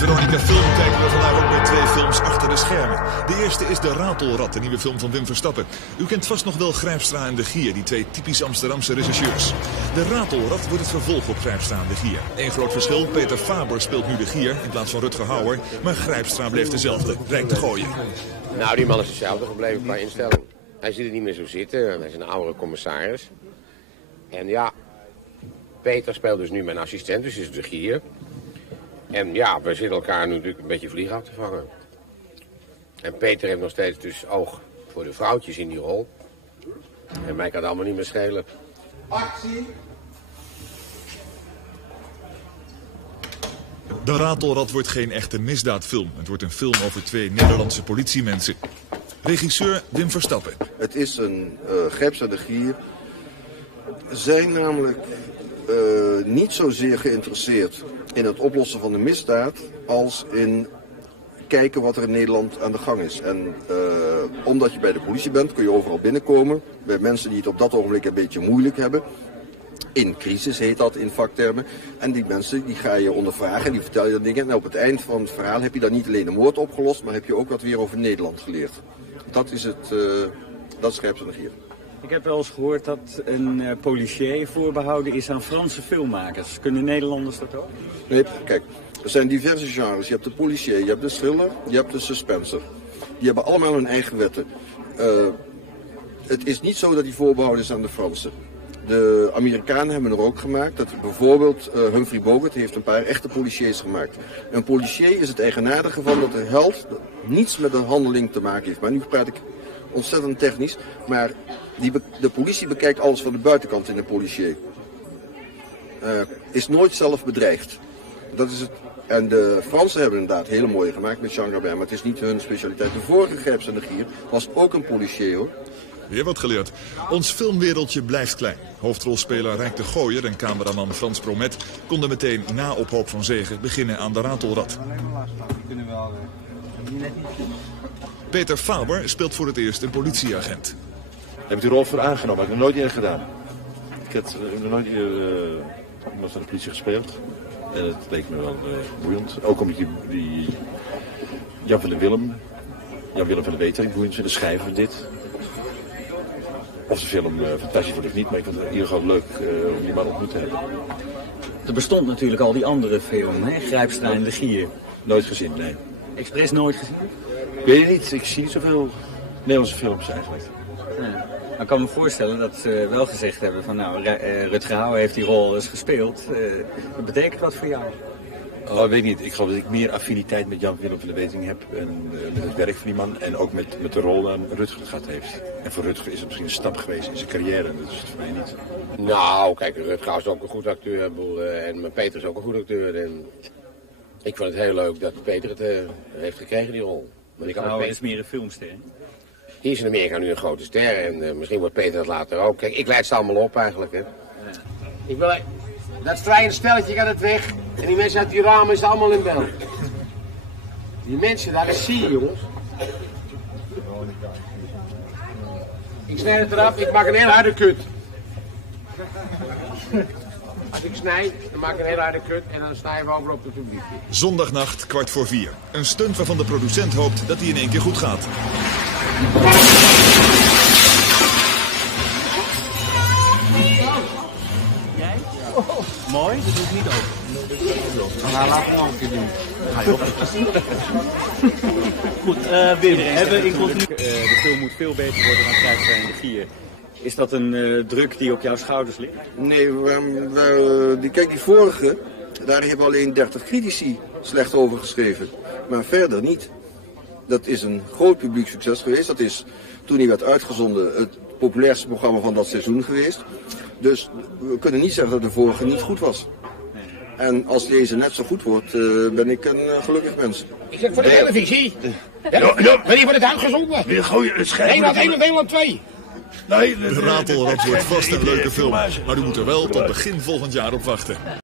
Veronica Film kijken we vandaag ook bij twee films achter de schermen. De eerste is De Ratelrat, de nieuwe film van Wim Verstappen. U kent vast nog wel Grijpstra en De Gier, die twee typisch Amsterdamse regisseurs. De Ratelrat wordt het vervolg op Grijpstra en De Gier. Eén groot verschil, Peter Faber speelt nu De Gier in plaats van Rutger Hauer. Maar Grijpstra bleef dezelfde, Rijk de Gooier. Nou, die man is hetzelfde gebleven qua instelling. Hij ziet er niet meer zo zitten, hij is een oudere commissaris. En ja, Peter speelt dus nu mijn assistent, dus is De Gier. En ja, we zitten elkaar nu natuurlijk een beetje vliegen af te vangen. En Peter heeft nog steeds dus oog voor de vrouwtjes in die rol. En mij kan het allemaal niet meer schelen. Actie! De Ratelrat wordt geen echte misdaadfilm. Het wordt een film over twee Nederlandse politiemensen. Regisseur Wim Verstappen. Het is een Grijpstra en De Gier. Zijn namelijk niet zozeer geïnteresseerd in het oplossen van de misdaad als in kijken wat er in Nederland aan de gang is. En omdat je bij de politie bent kun je overal binnenkomen bij mensen die het op dat ogenblik een beetje moeilijk hebben. In crisis heet dat in vaktermen. En die mensen die ga je ondervragen en die vertel je dan dingen. En op het eind van het verhaal heb je dan niet alleen de moord opgelost, maar heb je ook wat weer over Nederland geleerd. Dat is dat is Grijpstra en De Gier. Ik heb wel eens gehoord dat een policier voorbehouden is aan Franse filmmakers. Kunnen Nederlanders dat ook? Nee, kijk, er zijn diverse genres. Je hebt de policier, je hebt de thriller, je hebt de suspenser. Die hebben allemaal hun eigen wetten. Het is niet zo dat die voorbehouden is aan de Fransen. De Amerikanen hebben er ook gemaakt. Dat bijvoorbeeld Humphrey Bogart heeft een paar echte policiers gemaakt. Een policier is het eigenaardige van dat de held niets met een handeling te maken heeft. Maar nu praat ik ontzettend technisch. Maar de politie bekijkt alles van de buitenkant in een policier. Is nooit zelf bedreigd. Dat is het. En de Fransen hebben inderdaad hele mooie gemaakt met Jean Gabin, maar het is niet hun specialiteit. De vorige Grijpstra en De Gier was ook een policier, hoor. Weer wat geleerd. Ons filmwereldje blijft klein. Hoofdrolspeler Rijk de Gooier en cameraman Frans Bromet konden meteen na ophoop van zege beginnen aan De Ratelrat. Peter Faber speelt voor het eerst een politieagent. Daar heb ik de rol voor aangenomen, heb ik nog nooit eerder gedaan. Ik heb nog nooit eerder iemand van de politie gespeeld. En het leek me wel boeiend. Ook omdat die Jan Willem van der Wetering boeiend vind, de schrijver van dit. Of de film fantastisch vond ik niet, maar ik vond het in ieder geval leuk om die man ontmoet te hebben. Er bestond natuurlijk al die andere film, hè? Grijpstra en De Gier. Nooit gezien, nee. Expres nooit gezien? Ik weet het niet, ik zie niet zoveel Nederlandse films eigenlijk. Ja. Ik kan me voorstellen dat ze wel gezegd hebben van nou, Rutger Hauer heeft die rol eens gespeeld. Wat betekent dat voor jou? Oh, weet ik niet. Ik geloof dat ik meer affiniteit met Jan Willem van der Wetering heb. En met het werk van die man. En ook met de rol aan Rutger gehad heeft. En voor Rutger is het misschien een stap geweest in zijn carrière. En dat is het voor mij niet. Nou, kijk, Rutger is ook een goed acteur. En Peter is ook een goed acteur. En ik vond het heel leuk dat Peter het heeft gekregen, die rol. Hauer is meer een filmster. Die is in Amerika nu een grote ster. En misschien wordt Peter dat later ook. Kijk, ik leid ze allemaal op eigenlijk. Hè. Ja. Ik wil... Dat strijdende stelletje gaat het weg. En die mensen uit die ramen is allemaal in beeld. Die mensen, daar is zie je, jongens. Ik snij het eraf, ik maak een heel harde kut. Als ik snij, dan maak ik een heel harde kut en dan snijden we over op het publiek. Zondagnacht, 3:15. Een stunt waarvan de producent hoopt dat hij in één keer goed gaat. Mooi, dat doet niet open. Nou, laten we nog een keer doen. Ga je op. Goed, Wim, hebben we in continu... de film moet veel beter worden dan Grijpstra en De Gier. Is dat een druk die op jouw schouders ligt? Nee, kijk, die vorige, daar hebben alleen 30 critici slecht over geschreven. Maar verder niet. Dat is een groot publiek succes geweest. Dat is, toen hij werd uitgezonden, het populairste programma van dat seizoen geweest. Dus we kunnen niet zeggen dat de vorige niet goed was. En als deze net zo goed wordt, ben ik een gelukkig mens. Ik zit voor de televisie. Wanneer wordt het uitgezonden? Weer gooien het schijf. Nederland 1 of Nederland 2? De Ratelrat wordt vast een leuke film. Maar u moet er wel tot begin volgend jaar op wachten.